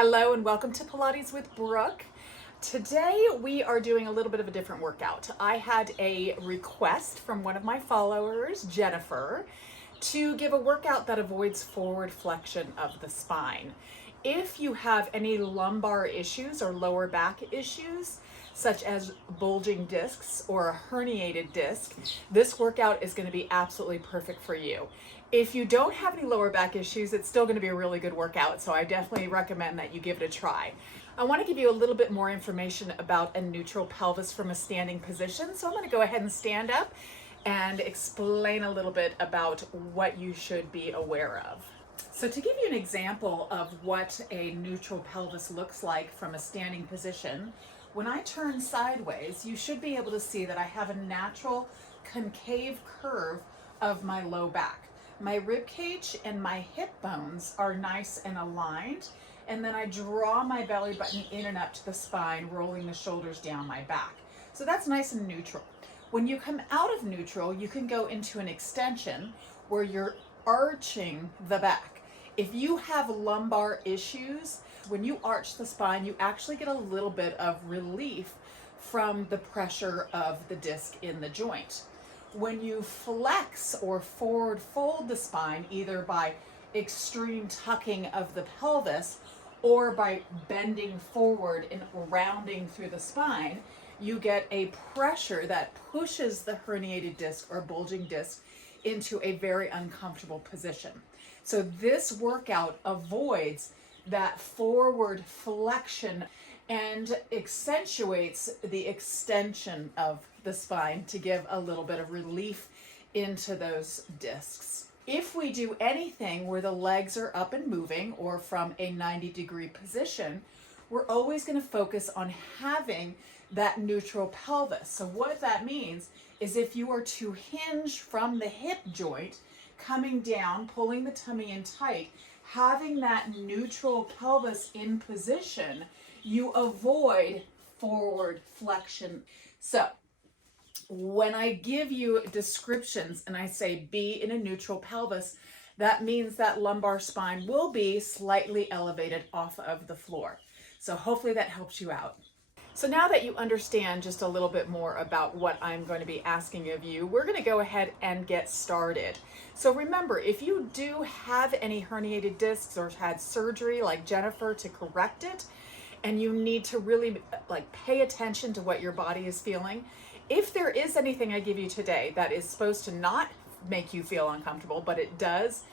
Hello and welcome to Pilates with Brooke. Today we are doing a little bit of a different workout. I had a request from one of my followers, Jennifer, to give a workout that avoids forward flexion of the spine. If you have any lumbar issues or lower back issues, such as bulging discs or a herniated disc, this workout is going to be absolutely perfect for you. If you don't have any lower back issues, it's still going to be a really good workout, so I definitely recommend that you give it a try. I want to give you a little bit more information about a neutral pelvis from a standing position, so I'm going to go ahead and stand up and explain a little bit about what you should be aware of. So to give you an example of what a neutral pelvis looks like from a standing position, when I turn sideways, you should be able to see that I have a natural concave curve of my low back. My rib cage and my hip bones are nice and aligned, and then I draw my belly button in and up to the spine, rolling the shoulders down my back. So that's nice and neutral. When you come out of neutral, you can go into an extension where you're arching the back. If you have lumbar issues, when you arch the spine, you actually get a little bit of relief from the pressure of the disc in the joint. When you flex or forward fold the spine, either by extreme tucking of the pelvis or by bending forward and rounding through the spine, you get a pressure that pushes the herniated disc or bulging disc into a very uncomfortable position. So this workout avoids that forward flexion and accentuates the extension of the spine to give a little bit of relief into those discs. If we do anything where the legs are up and moving or from a 90-degree position, we're always going to focus on having that neutral pelvis. So what that means is if you are to hinge from the hip joint, coming down, pulling the tummy in tight, having that neutral pelvis in position, you avoid forward flexion. So when I give you descriptions and I say be in a neutral pelvis, that means that lumbar spine will be slightly elevated off of the floor. So hopefully that helps you out. So now that you understand just a little bit more about what I'm going to be asking of you, we're going to go ahead and get started. So remember, if you do have any herniated discs or had surgery like Jennifer to correct it, and you need to really pay attention to what your body is feeling, if there is anything I give you today that is supposed to not make you feel uncomfortable, but it does,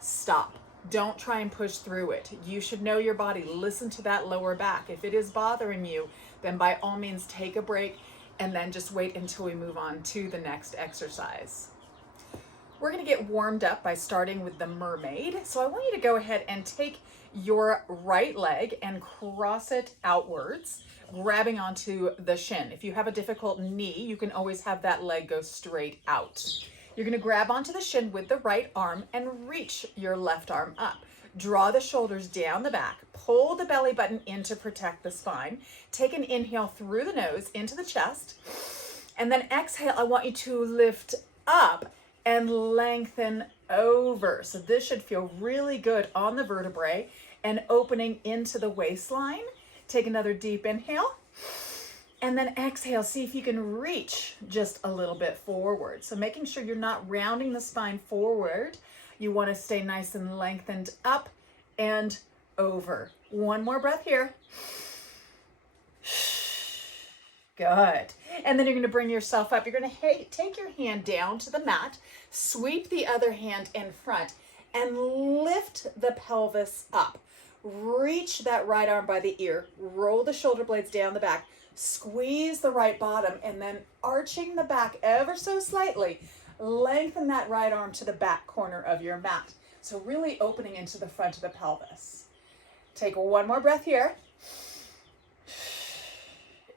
stop. Don't try and push through it. You should know your body. Listen to that lower back. If it is bothering you, then by all means take a break and then just wait until we move on to the next exercise. We're going to get warmed up by starting with the Mermaid. So I want you to go ahead and take your right leg and cross it outwards, grabbing onto the shin. If you have a difficult knee, you can always have that leg go straight out. You're going to grab onto the shin with the right arm and reach your left arm up. Draw the shoulders down the back, pull the belly button in to protect the spine. Take an inhale through the nose into the chest, and then exhale. I want you to lift up and lengthen over. So this should feel really good on the vertebrae and opening into the waistline. Take another deep inhale. And then exhale, see if you can reach just a little bit forward. So making sure you're not rounding the spine forward. You want to stay nice and lengthened up and over. One more breath here. Good. And then you're going to bring yourself up. You're going to take your hand down to the mat, sweep the other hand in front, and lift the pelvis up. Reach that right arm by the ear. Roll the shoulder blades down the back. Squeeze the right bottom, and then arching the back ever so slightly, lengthen that right arm to the back corner of your mat. So really opening into the front of the pelvis. Take one more breath here.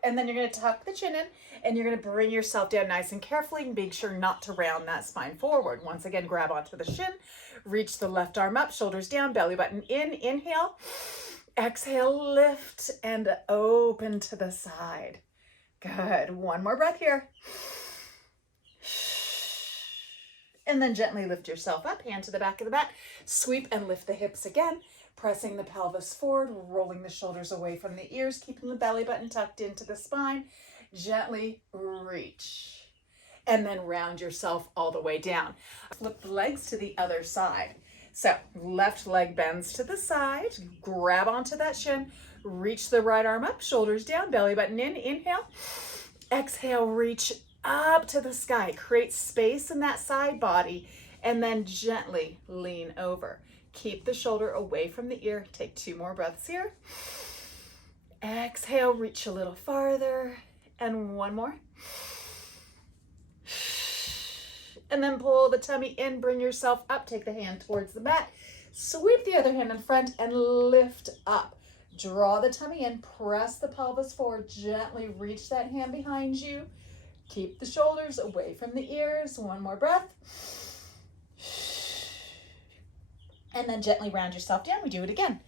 And then you're going to tuck the chin in, and you're going to bring yourself down nice and carefully, and being sure not to round that spine forward. Once again, grab onto the shin, reach the left arm up, shoulders down, belly button in, inhale. Exhale, lift and open to the side. Good. One more breath here. And then gently lift yourself up, hand to the back of the mat. Sweep and lift the hips again. Pressing the pelvis forward, rolling the shoulders away from the ears, keeping the belly button tucked into the spine. Gently reach. And then round yourself all the way down. Flip the legs to the other side. So left leg bends to the side, grab onto that shin, reach the right arm up, shoulders down, belly button in, inhale. Exhale, reach up to the sky. Create space in that side body, and then gently lean over. Keep the shoulder away from the ear. Take 2 more breaths here. Exhale, reach a little farther, and 1 more. And then pull the tummy in, bring yourself up, take the hand towards the mat, sweep the other hand in front and lift up. Draw the tummy in, press the pelvis forward, gently reach that hand behind you. Keep the shoulders away from the ears. 1 more breath. And then gently round yourself down. We do it again.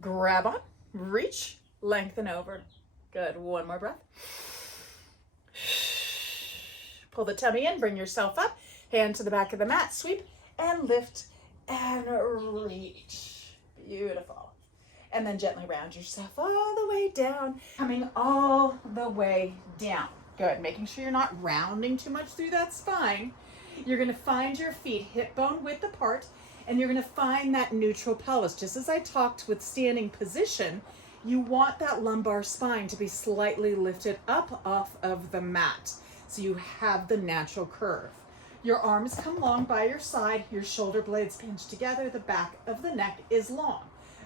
Grab on, reach, lengthen over. Good, 1 more breath. Pull the tummy in, bring yourself up, hand to the back of the mat, sweep and lift and reach. Beautiful. And then gently round yourself all the way down, coming all the way down. Good, making sure you're not rounding too much through that spine. You're gonna find your feet hip bone width apart, and you're gonna find that neutral pelvis. Just as I talked with standing position, you want that lumbar spine to be slightly lifted up off of the mat, so you have the natural curve. Your arms come long by your side, your shoulder blades pinch together, the back of the neck is long.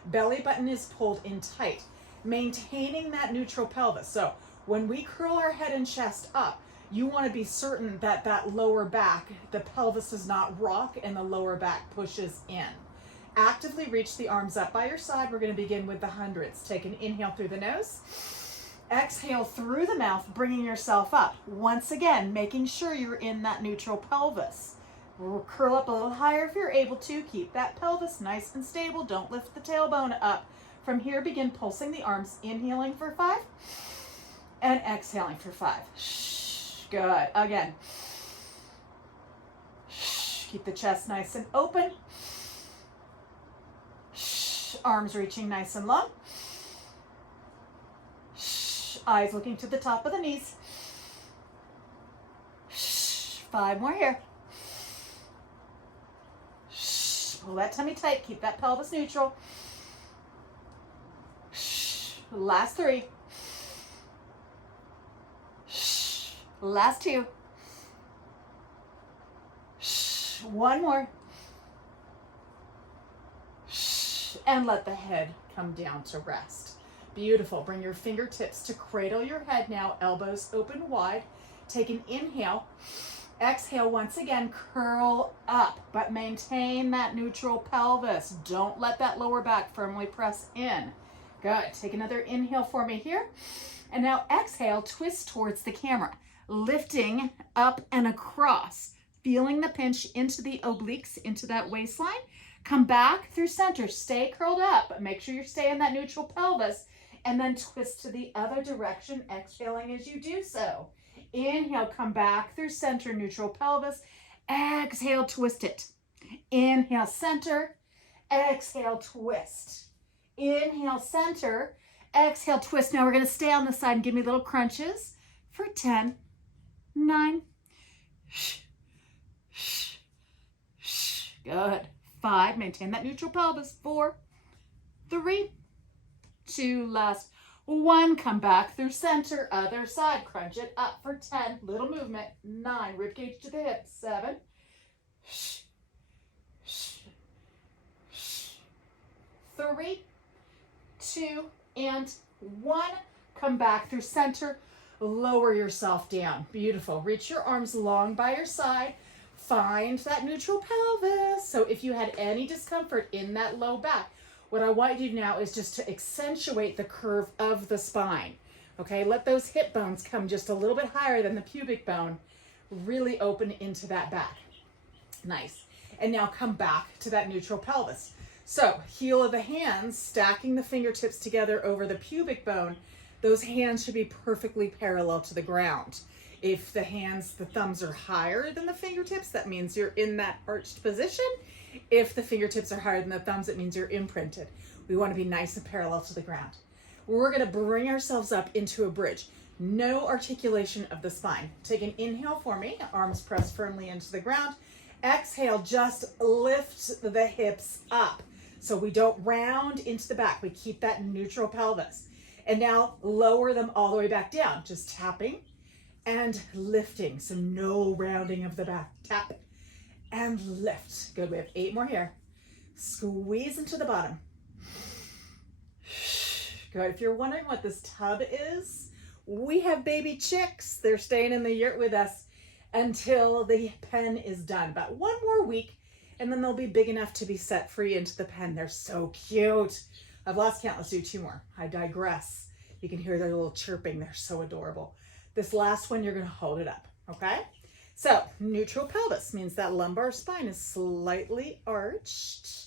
Belly button is pulled in tight, maintaining that neutral pelvis. So when we curl our head and chest up, you want to be certain that that lower back, the pelvis does not rock and the lower back pushes in. Actively reach the arms up by your side. We're going to begin with the hundreds. Take an inhale through the nose. Exhale through the mouth, bringing yourself up. Once again, making sure you're in that neutral pelvis. We'll curl up a little higher if you're able to. Keep that pelvis nice and stable. Don't lift the tailbone up. From here, begin pulsing the arms. Inhaling for 5 and exhaling for 5. Good. Again. Keep the chest nice and open. Arms reaching nice and long. Eyes looking to the top of the knees. 5 more here. Pull that tummy tight. Keep that pelvis neutral. Last 3. Last 2. 1 more. And let the head come down to rest. Beautiful. Bring your fingertips to cradle your head now. Elbows open wide. Take an inhale. Exhale once again. Curl up, but maintain that neutral pelvis. Don't let that lower back firmly press in. Good. Take another inhale for me here. And now exhale, twist towards the camera. Lifting up and across. Feeling the pinch into the obliques, into that waistline. Come back through center. Stay curled up, but make sure you stay in that neutral pelvis. And then twist to the other direction, exhaling as you do so. Inhale, come back through center, neutral pelvis. Exhale, twist it. Inhale, center. Exhale, twist. Inhale, center. Exhale, twist. Now we're going to stay on the side and give me little crunches for 10, 9. Good. 5. Maintain that neutral pelvis. 4, 3, 2, last 1. Come back through center, other side. Crunch it up for 10. Little movement. 9. Ribcage to the hips. 7. 3, 2, and 1. Come back through center. Lower yourself down. Beautiful. Reach your arms long by your side. Find that neutral pelvis. So if you had any discomfort in that low back, what I want you to do now is just to accentuate the curve of the spine. Okay, let those hip bones come just a little bit higher than the pubic bone. Really open into that back. Nice. And now come back to that neutral pelvis. So heel of the hands, stacking the fingertips together over the pubic bone. Those hands should be perfectly parallel to the ground. If the thumbs are higher than the fingertips, that means you're in that arched position. If the fingertips are higher than the thumbs, it means you're imprinted. We want to be nice and parallel to the ground. We're going to bring ourselves up into a bridge. No articulation of the spine. Take an inhale for me, arms pressed firmly into the ground. Exhale, just lift the hips up so we don't round into the back. We keep that neutral pelvis. And now lower them all the way back down, just tapping and lifting. So no rounding of the back. Tap and lift. Good, we have 8 more here. Squeeze into the bottom. Good, if you're wondering what this tub is, we have baby chicks. They're staying in the yurt with us until the pen is done. About 1 more week, and then they'll be big enough to be set free into the pen. They're so cute. I've lost count. Let's do 2 more. I digress. You can hear their little chirping. They're so adorable. This last one, you're going to hold it up, okay? So neutral pelvis means that lumbar spine is slightly arched.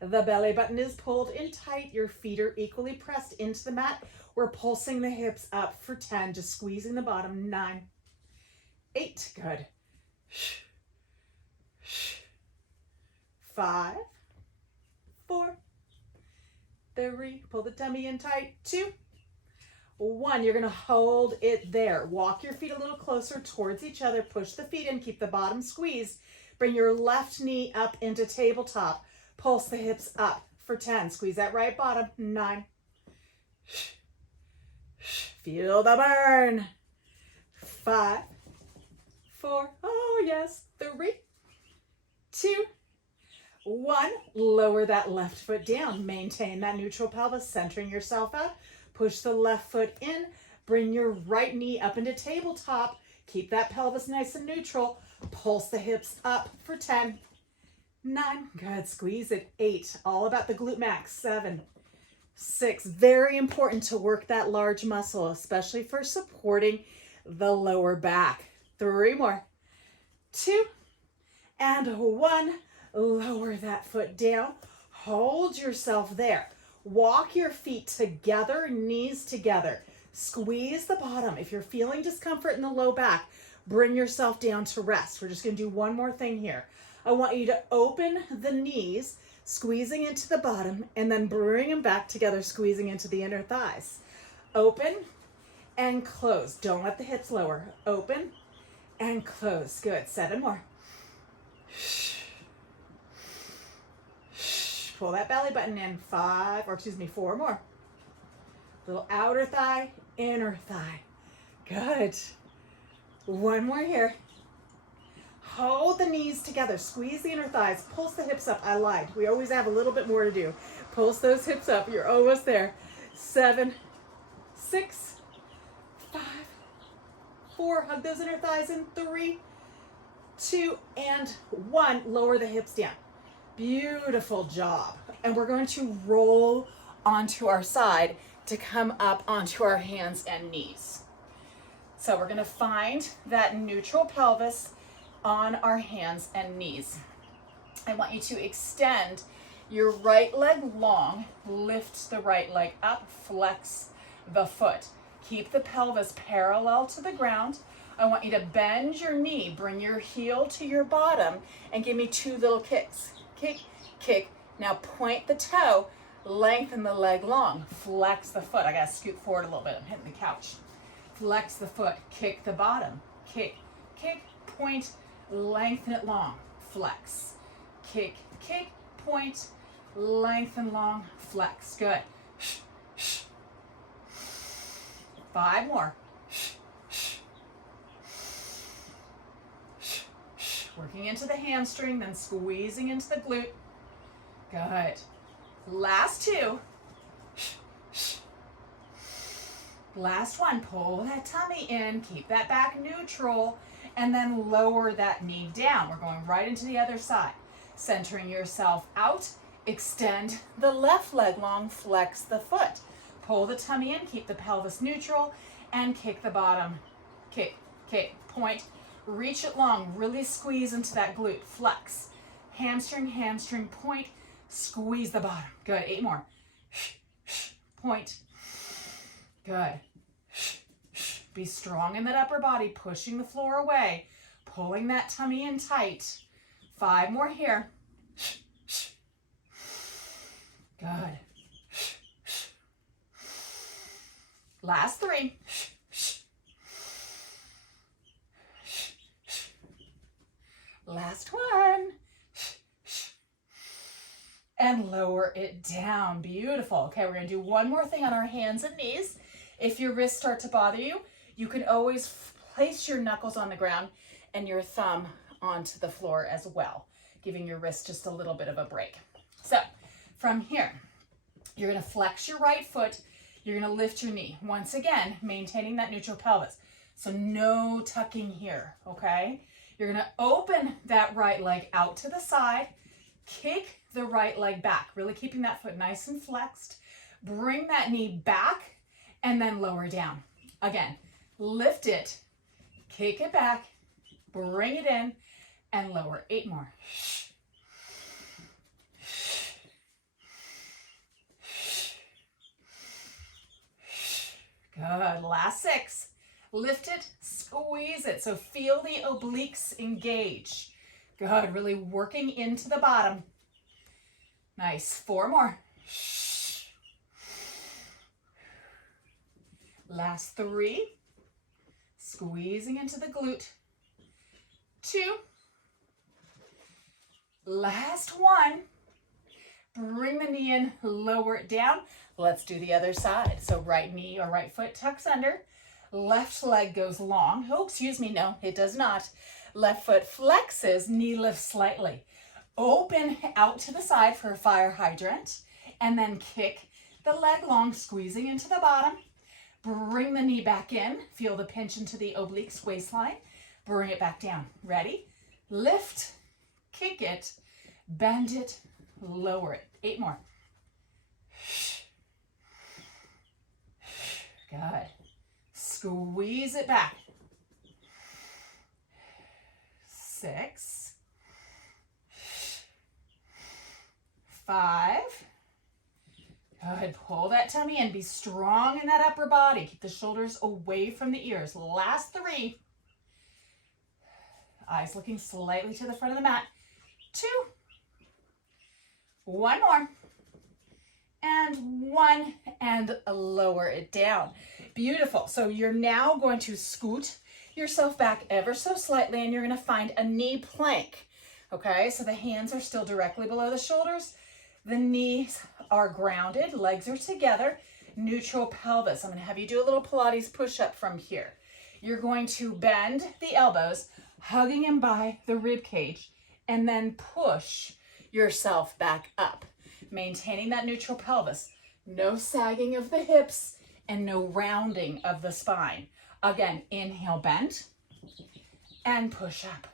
The belly button is pulled in tight. Your feet are equally pressed into the mat. We're pulsing the hips up for 10, just squeezing the bottom. 9, 8, good. 5, 4, 3, pull the tummy in tight. 2, 1, you're gonna hold it there. Walk your feet a little closer towards each other. Push the feet in, keep the bottom squeezed. Bring your left knee up into tabletop. Pulse the hips up for 10. Squeeze that right bottom. 9. Feel the burn. 5, 4, oh yes, 3, 2, 1. Lower that left foot down. Maintain that neutral pelvis, centering yourself out. Push the left foot in. Bring your right knee up into tabletop. Keep that pelvis nice and neutral. Pulse the hips up for 10, 9, good, squeeze it. 8, all about the glute max. 7, 6, very important to work that large muscle, especially for supporting the lower back. 3 more. 2, and 1. Lower that foot down. Hold yourself there. Walk your feet together, knees together. Squeeze the bottom. If you're feeling discomfort in the low back, bring yourself down to rest. We're just going to do one more thing here. I want you to open the knees, squeezing into the bottom, and then bring them back together, squeezing into the inner thighs. Open and close. Don't let the hips lower. Open and close. Good. 7 more. Pull that belly button in. 4 more. Little outer thigh, inner thigh. Good. 1 more here. Hold the knees together. Squeeze the inner thighs. Pulse the hips up. I lied. We always have a little bit more to do. Pulse those hips up. You're almost there. 7, 6, 5, 4. Hug those inner thighs in. 3, 2, and 1. Lower the hips down. Beautiful job. And we're going to roll onto our side to come up onto our hands and knees. So we're going to find that neutral pelvis on our hands and knees. I want you to extend your right leg long, lift the right leg up, flex the foot. Keep the pelvis parallel to the ground. I want you to bend your knee, bring your heel to your bottom, and give me 2 little kicks. Kick, kick. Now point the toe, lengthen the leg long, flex the foot. I gotta scoot forward a little bit, I'm hitting the couch. Flex the foot, kick the bottom, kick, kick, point, lengthen it long, flex. Kick, kick, point, lengthen long, flex. Good. 5 more. Working into the hamstring, then squeezing into the glute. Good. Last 2. Last 1. Pull that tummy in, keep that back neutral, and then lower that knee down. We're going right into the other side. Centering yourself out, extend the left leg long, flex the foot. Pull the tummy in, keep the pelvis neutral, and kick the bottom. Kick, kick, point. Reach it long, really squeeze into that glute, flex. Hamstring, hamstring, point, squeeze the bottom. Good, 8 more. Point. Good. Be strong in that upper body, pushing the floor away, pulling that tummy in tight. 5 more here. Good. Last 3. Last 1. And lower it down. Beautiful. Okay, we're going to do one more thing on our hands and knees. If your wrists start to bother you, you can always place your knuckles on the ground and your thumb onto the floor as well, giving your wrist just a little bit of a break. So from here, you're going to flex your right foot. You're going to lift your knee. Once again, maintaining that neutral pelvis. So no tucking here, okay? You're going to open that right leg out to the side, kick the right leg back, really keeping that foot nice and flexed. Bring that knee back and then lower down. Again, lift it, kick it back, bring it in, and lower. 8 more. Good. Last 6. Lift it, squeeze it. So feel the obliques engage. Good. Really working into the bottom. Nice. 4 more. Last 3. Squeezing into the glute. 2. Last 1. Bring the knee in, lower it down. Let's do the other side. So right knee or right foot tucks under. Left leg goes long. Oh, excuse me. No, it does not. Left foot flexes, knee lifts slightly. Open out to the side for a fire hydrant. And then kick the leg long, squeezing into the bottom. Bring the knee back in. Feel the pinch into the obliques waistline. Bring it back down. Ready? Lift, kick it, bend it, lower it. 8 more. Good. Squeeze it back. 6. 5. Good. Pull that tummy in. Be strong in that upper body. Keep the shoulders away from the ears. Last 3. Eyes looking slightly to the front of the mat. 2. 1 more. And 1, and lower it down. Beautiful. So you're now going to scoot yourself back ever so slightly, and you're going to find a knee plank. Okay, so the hands are still directly below the shoulders. The knees are grounded, legs are together, neutral pelvis. I'm going to have you do a little Pilates push-up from here. You're going to bend the elbows, hugging in by the rib cage, and then push yourself back up, maintaining that neutral pelvis. No sagging of the hips and no rounding of the spine. Again, inhale, bend, and push up.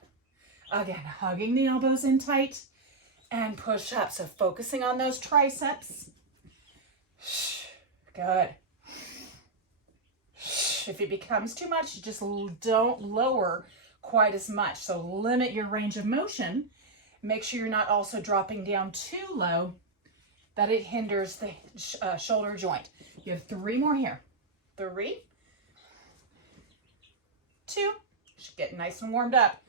Again, hugging the elbows in tight and push up. So focusing on those triceps. Good. If it becomes too much, just don't lower quite as much. So limit your range of motion. Make sure you're not also dropping down too low that it hinders the shoulder joint. You have 3 more here. 3, 2, should get nice and warmed up.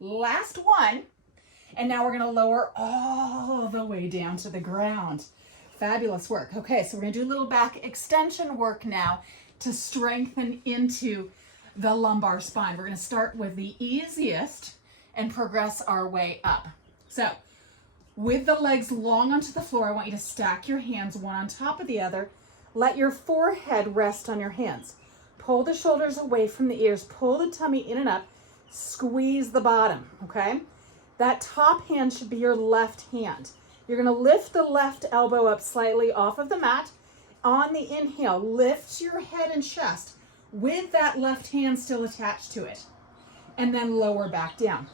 Last 1, and now we're gonna lower all the way down to the ground. Fabulous work. Okay, so we're gonna do a little back extension work now to strengthen into the lumbar spine. We're gonna start with the easiest and progress our way up. So with the legs long onto the floor, I want you to stack your hands one on top of the other. Let your forehead rest on your hands. Pull the shoulders away from the ears. Pull the tummy in and up. Squeeze the bottom, okay? That top hand should be your left hand. You're gonna lift the left elbow up slightly off of the mat. On the inhale, lift your head and chest with that left hand still attached to it. And then lower back down.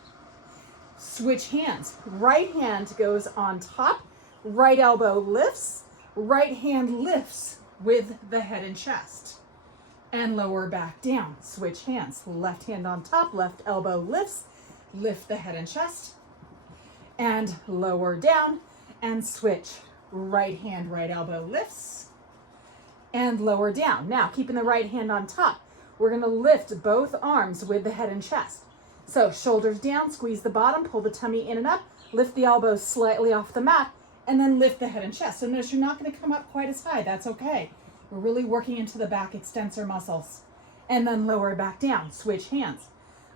Switch hands. Right hand goes on top. Right elbow lifts. Right hand lifts with the head and chest. And lower back down. Switch hands. Left hand on top. Left elbow lifts. Lift the head and chest. And lower down. And switch. Right hand, right elbow lifts. And lower down. Now, keeping the right hand on top, we're going to lift both arms with the head and chest. So shoulders down, squeeze the bottom, pull the tummy in and up, lift the elbows slightly off the mat, and then lift the head and chest. So notice you're not going to come up quite as high. That's okay. We're really working into the back extensor muscles. And then lower back down. Switch hands.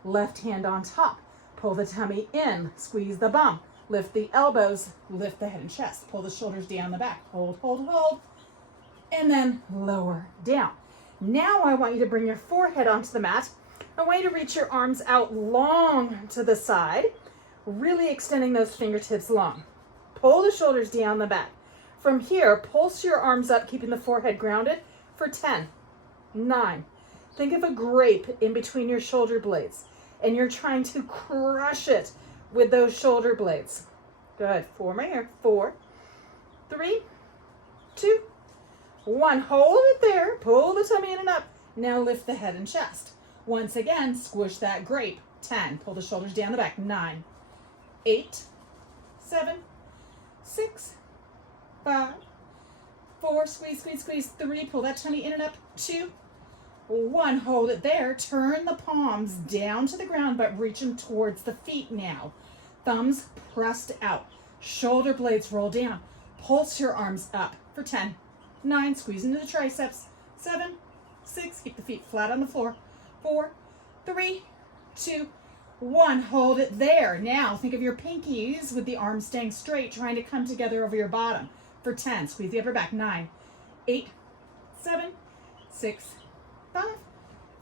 Left hand on top. Pull the tummy in. Squeeze the bum. Lift the elbows. Lift the head and chest. Pull the shoulders down the back. Hold, hold, hold. And then lower down. Now I want you to bring your forehead onto the mat. I want you to reach your arms out long to the side, really extending those fingertips long. Pull the shoulders down the back. From here, pulse your arms up, keeping the forehead grounded for 10, 9. Think of a grape in between your shoulder blades, and you're trying to crush it with those shoulder blades. Good. 4 right here. 4, 3, 2, 1. Hold it there. Pull the tummy in and up. Now lift the head and chest. Once again, squish that grape. 10. Pull the shoulders down the back. 9, 8, 7, 6, 5, 4. Squeeze, squeeze, squeeze. 3. Pull that tummy in and up. 2, 1. Hold it there. Turn the palms down to the ground, but reach them towards the feet now. Thumbs pressed out. Shoulder blades roll down. Pulse your arms up for 10, 9. Squeeze into the triceps. 7, 6. Keep the feet flat on the floor. 4, 3, 2, 1. Hold it there. Now think of your pinkies with the arms staying straight, trying to come together over your bottom for 10. Squeeze the upper back. 9, 8, 7, 6, 5,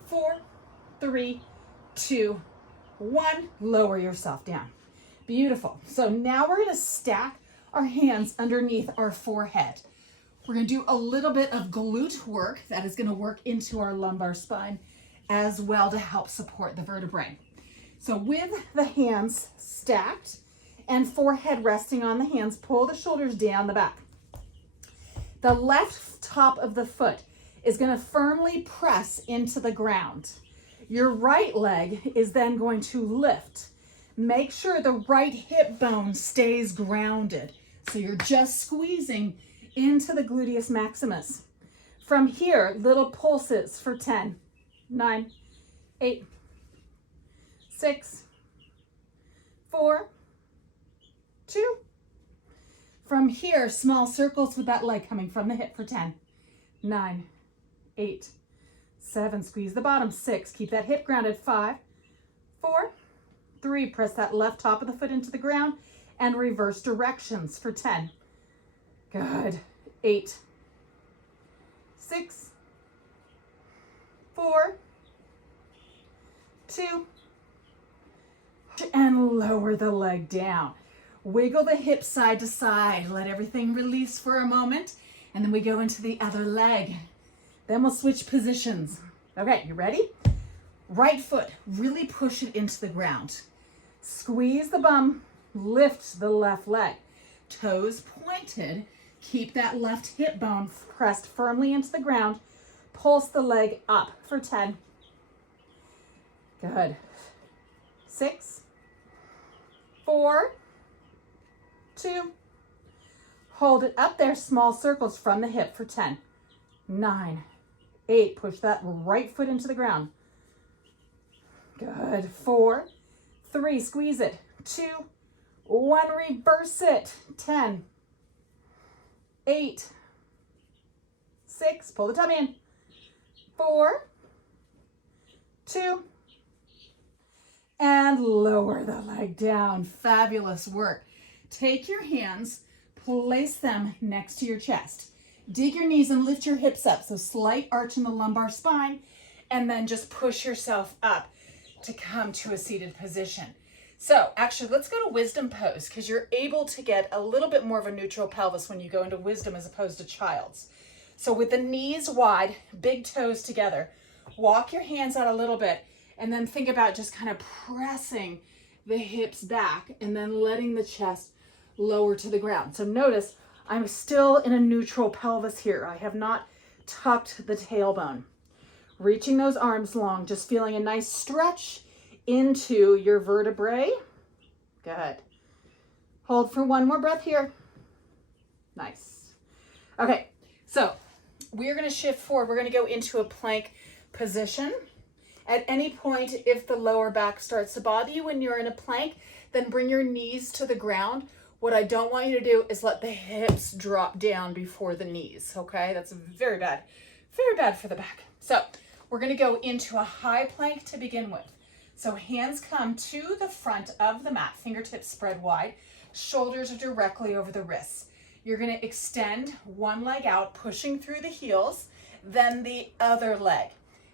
4, 3, 2, 1. Lower yourself down. Beautiful. So now we're going to stack our hands underneath our forehead. We're going to do a little bit of glute work that is going to work into our lumbar spine as well to help support the vertebrae. So with the hands stacked and forehead resting on the hands, pull the shoulders down the back. The left top of the foot is going to firmly press into the ground. Your right leg is then going to lift. Make sure the right hip bone stays grounded. So you're just squeezing into the gluteus maximus. From here, little pulses for 10, 9, 8, 6, 4, 2. From here, small circles with that leg coming from the hip for 10, 9, 8, 7. Squeeze the bottom. 6. Keep that hip grounded. 5, 4, 3. Press that left top of the foot into the ground and reverse directions for 10. Good. 8, 6, 4, 2, and lower the leg down. Wiggle the hips side to side. Let everything release for a moment, and then we go into the other leg. Then we'll switch positions. Okay, you ready? Right foot, really push it into the ground. Squeeze the bum, lift the left leg. Toes pointed. Keep that left hip bone pressed firmly into the ground. Pulse the leg up for 10. Good. 6, 4, 2. Hold it up there. Small circles from the hip for 10, 9, 8. Push that right foot into the ground. Good. 4, 3. Squeeze it. 2, 1. Reverse it. 10, 8, 6. Pull the tummy in. 4, 2. And lower the leg down. Fabulous work. Take your hands, place them next to your chest. Dig your knees and lift your hips up. So slight arch in the lumbar spine, and then just push yourself up to come to a seated position. So actually, let's go to wisdom pose because you're able to get a little bit more of a neutral pelvis when you go into wisdom as opposed to child's. So with the knees wide, big toes together, walk your hands out a little bit, and then think about just kind of pressing the hips back and then letting the chest lower to the ground. So notice I'm still in a neutral pelvis here. I have not tucked the tailbone. Reaching those arms long, just feeling a nice stretch into your vertebrae. Good. Hold for one more breath here. Nice. Okay, so we're going to shift forward. We're going to go into a plank position. At any point, if the lower back starts to bother you when you're in a plank, then bring your knees to the ground. What I don't want you to do is let the hips drop down before the knees, okay? That's very bad for the back. So we're gonna go into a high plank to begin with. So hands come to the front of the mat, fingertips spread wide, shoulders are directly over the wrists. You're gonna extend one leg out, pushing through the heels, then the other leg.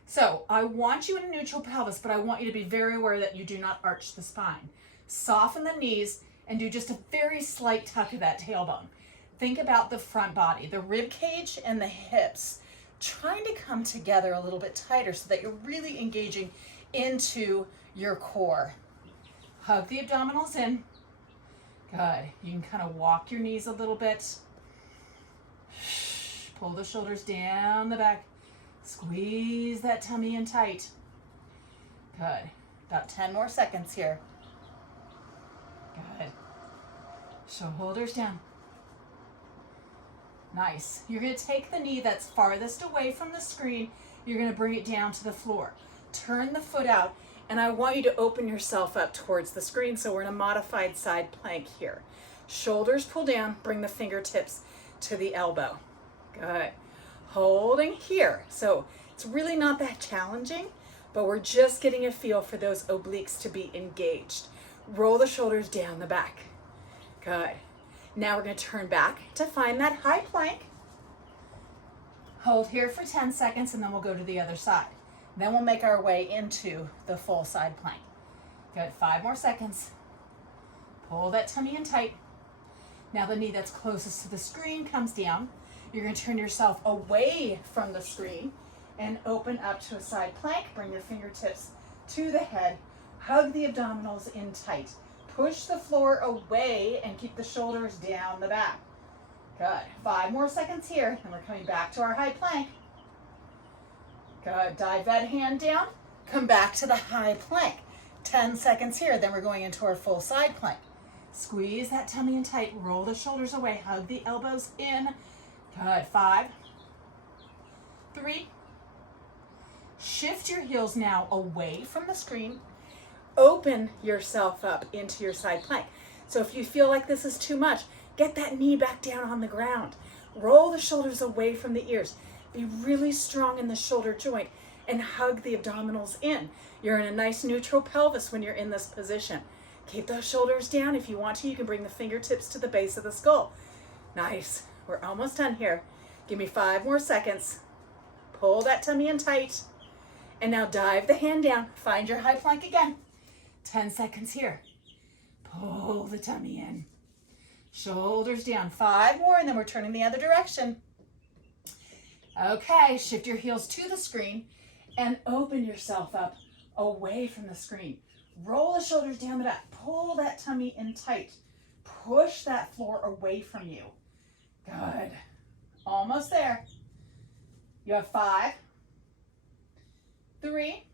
So I want you in a neutral pelvis, but I want you to be very aware that you do not arch the spine. Soften the knees and do just a very slight tuck of that tailbone. Think about the front body, the rib cage and the hips, trying to come together a little bit tighter so that you're really engaging into your core. Hug the abdominals in. Good. You can kind of walk your knees a little bit. Pull the shoulders down the back. Squeeze that tummy in tight. Good. About 10 more seconds here. Good. Shoulders down. Nice. You're going to take the knee that's farthest away from the screen. You're going to bring it down to the floor. Turn the foot out, and I want you to open yourself up towards the screen, so we're in a modified side plank here. Shoulders pull down, bring the fingertips to the elbow. Good. Holding here. So it's really not that challenging, but we're just getting a feel for those obliques to be engaged. Roll the shoulders down the back. Good. Now we're going to turn back to find that high plank. Hold here for 10 seconds, and then we'll go to the other side. Then we'll make our way into the full side plank. Good, 5 more seconds. Pull that tummy in tight. Now the knee that's closest to the screen comes down. You're going to turn yourself away from the screen and open up to a side plank. Bring your fingertips to the head. Hug the abdominals in tight. Push the floor away and keep the shoulders down the back. Good. 5 more seconds here, and we're coming back to our high plank. Good. Dive that hand down. Come back to the high plank. 10 seconds here, then we're going into our full side plank. Squeeze that tummy in tight. Roll the shoulders away. Hug the elbows in. Good. 5, 3. Shift your heels now away from the screen. Open yourself up into your side plank. So if you feel like this is too much, get that knee back down on the ground. Roll the shoulders away from the ears. Be really strong in the shoulder joint and hug the abdominals in. You're in a nice neutral pelvis when you're in this position. Keep those shoulders down. If you want to, you can bring the fingertips to the base of the skull. Nice. We're almost done here. Give me 5 more seconds. Pull that tummy in tight. And now dive the hand down. Find your high plank again. 10 seconds here. Pull the tummy in. Shoulders down. 5 more, and then we're turning the other direction. Okay, shift your heels to the screen and open yourself up away from the screen. Roll the shoulders down the back. Pull that tummy in tight. Push that floor away from you. Good. Almost there. You have 5, 3,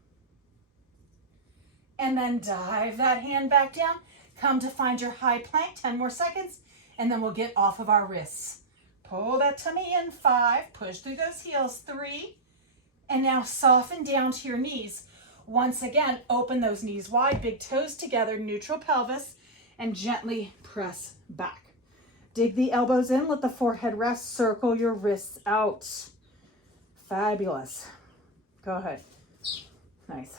and then dive that hand back down. Come to find your high plank. 10 more seconds, and then we'll get off of our wrists. Pull that tummy in. 5, push through those heels. 3, and now soften down to your knees. Once again, open those knees wide, big toes together, neutral pelvis, and gently press back. Dig the elbows in, let the forehead rest, circle your wrists out. Fabulous. Go ahead. Nice.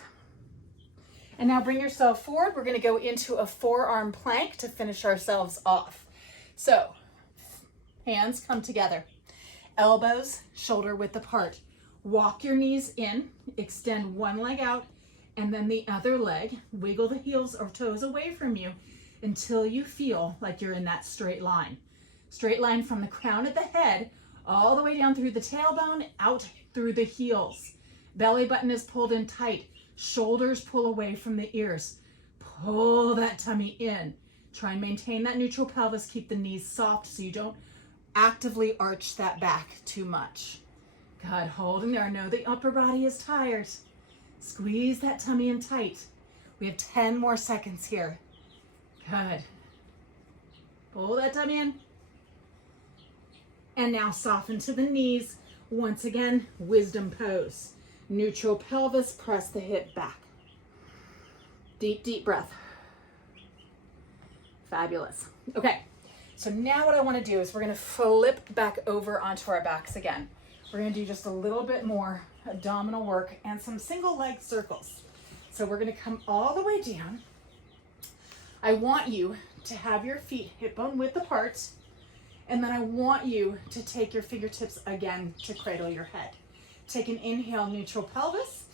And now bring yourself forward. We're going to go into a forearm plank to finish ourselves off. So, hands come together. Elbows shoulder width apart. Walk your knees in, extend one leg out, and then the other leg. Wiggle the heels or toes away from you until you feel like you're in that straight line. Straight line from the crown of the head all the way down through the tailbone, out through the heels. Belly button is pulled in tight. Shoulders pull away from the ears. Pull that tummy in. Try and maintain that neutral pelvis. Keep the knees soft so you don't actively arch that back too much. Good, hold in there. Know the upper body is tired. Squeeze that tummy in tight. We have 10 more seconds here. Good. Pull that tummy in. And now soften to the knees. Once again, wisdom pose. Neutral pelvis, press the hip back. Deep, deep breath. Fabulous. Okay, So now what I want to do is we're going to flip back over onto our backs again. We're going to do just a little bit more abdominal work and some single leg circles. So we're going to come all the way down. I want you to have your feet hip bone width apart, and then I want you to take your fingertips again to cradle your head. Take an inhale, neutral pelvis.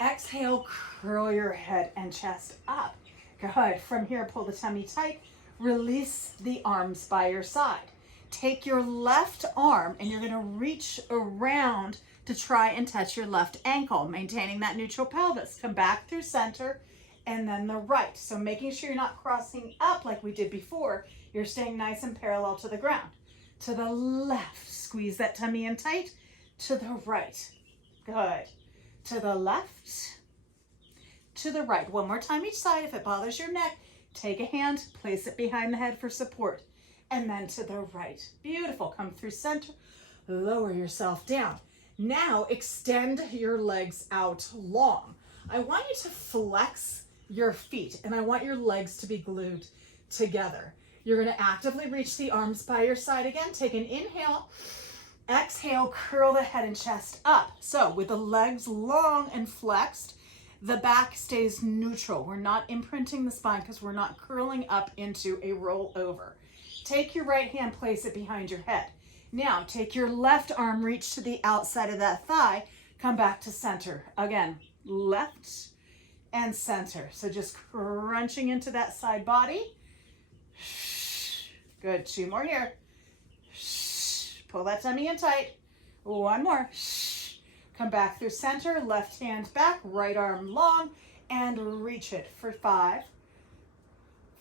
Exhale, curl your head and chest up. Good. From here, pull the tummy tight. Release the arms by your side. Take your left arm and you're going to reach around to try and touch your left ankle, maintaining that neutral pelvis. Come back through center and then the right. So making sure you're not crossing up like we did before. You're staying nice and parallel to the ground. To the left, squeeze that tummy in tight. To the right. Good. To the left. To the right. One more time each side. If it bothers your neck, take a hand, place it behind the head for support. And then to the right. Beautiful. Come through center. Lower yourself down. Now extend your legs out long. I want you to flex your feet and I want your legs to be glued together. You're going to actively reach the arms by your side again. Take an inhale. Exhale, curl the head and chest up. So with the legs long and flexed, the back stays neutral. We're not imprinting the spine because we're not curling up into a roll over. Take your right hand, place it behind your head. Now take your left arm, reach to the outside of that thigh, come back to center. Again, left and center. So just crunching into that side body. Good, 2 more here. Pull that tummy in tight. 1 more. Come back through center, left hand back, right arm long, and reach it for 5,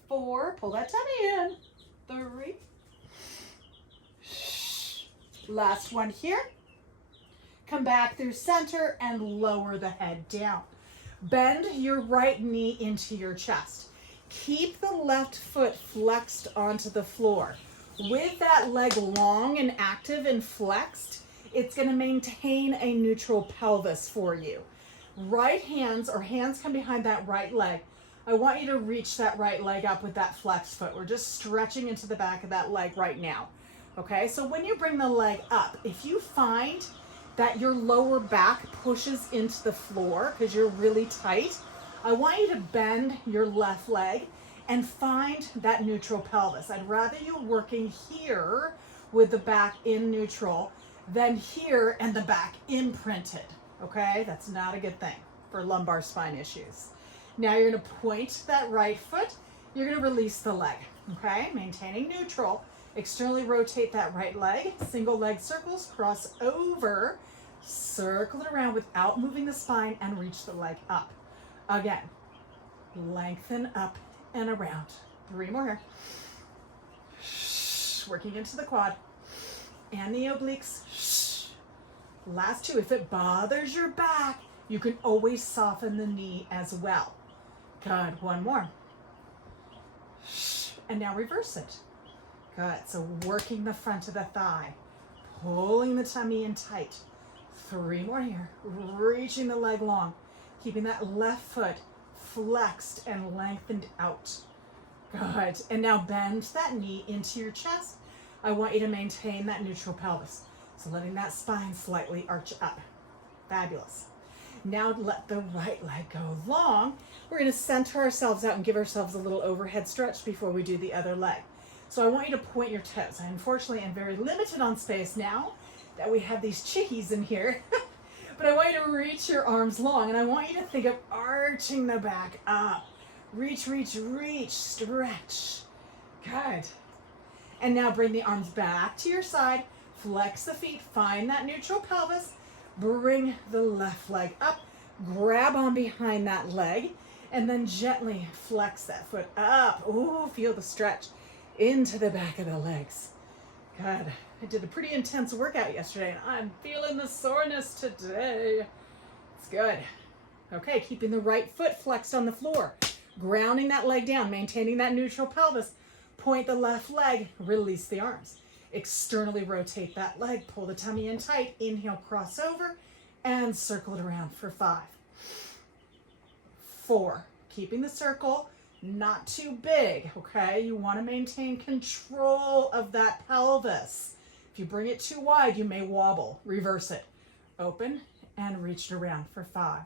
4, pull that tummy in, 3. Last one here. Come back through center and lower the head down. Bend your right knee into your chest. Keep the left foot flexed onto the floor. With that leg long and active and flexed, it's going to maintain a neutral pelvis for you. Right hands or hands come behind that right leg. I want you to reach that right leg up with that flexed foot. We're just stretching into the back of that leg right now. Okay, so when you bring the leg up, if you find that your lower back pushes into the floor because you're really tight, I want you to bend your left leg and find that neutral pelvis. I'd rather you working here with the back in neutral than here and the back imprinted. Okay, that's not a good thing for lumbar spine issues. Now you're going to point that right foot. You're going to release the leg. Okay, maintaining neutral. Externally rotate that right leg. Single leg circles, cross over, circle it around without moving the spine and reach the leg up. Again, lengthen up and around. 3 more here. Working into the quad and the obliques. Last 2. If it bothers your back, you can always soften the knee as well. Good. 1 more. And now reverse it. Good. So working the front of the thigh, pulling the tummy in tight. 3 more here. Reaching the leg long, keeping that left foot flexed and lengthened out. Good. And now bend that knee into your chest. I want you to maintain that neutral pelvis. So letting that spine slightly arch up. Fabulous. Now let the right leg go long. We're going to center ourselves out and give ourselves a little overhead stretch before we do the other leg. So I want you to point your toes. I unfortunately am very limited on space now that we have these chickies in here. But I want you to reach your arms long, and I want you to think of arching the back up. Reach, reach, reach, stretch. Good. And now bring the arms back to your side. Flex the feet, find that neutral pelvis. Bring the left leg up. Grab on behind that leg, and then gently flex that foot up. Ooh, feel the stretch into the back of the legs. Good. I did a pretty intense workout yesterday, and I'm feeling the soreness today. It's good. Okay, keeping the right foot flexed on the floor. Grounding that leg down, maintaining that neutral pelvis. Point the left leg, release the arms. Externally rotate that leg, pull the tummy in tight. Inhale, cross over, and circle it around for 5, 4. Keeping the circle, not too big, okay? You want to maintain control of that pelvis. If you bring it too wide, you may wobble. Reverse it. Open and reach it around for 5,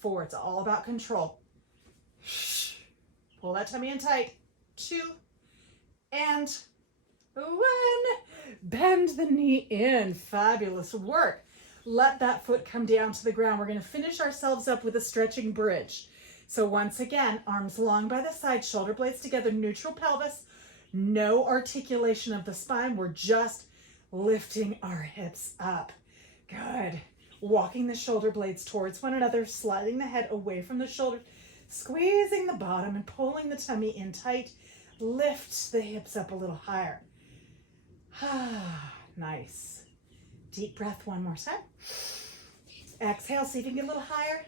4. It's all about control. Pull that tummy in tight. 2 and 1. Bend the knee in. Fabulous work. Let that foot come down to the ground. We're going to finish ourselves up with a stretching bridge. So once again, arms long by the side, shoulder blades together, neutral pelvis, no articulation of the spine. We're just lifting our hips up. Good. Walking the shoulder blades towards one another, sliding the head away from the shoulder, squeezing the bottom and pulling the tummy in tight. Lift the hips up a little higher. Nice. Deep breath one more time. Exhale, see if you can get a little higher.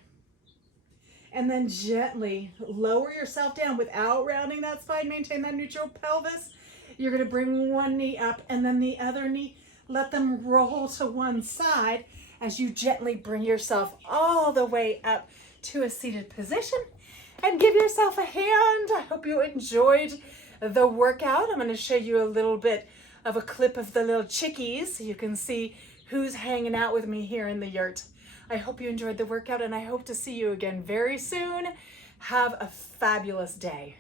And then gently lower yourself down without rounding that spine. Maintain that neutral pelvis. You're going to bring one knee up and then the other knee. Let them roll to one side as you gently bring yourself all the way up to a seated position. And give yourself a hand. I hope you enjoyed the workout. I'm going to show you a little bit of a clip of the little chickies so you can see who's hanging out with me here in the yurt. I hope you enjoyed the workout and I hope to see you again very soon. Have a fabulous day.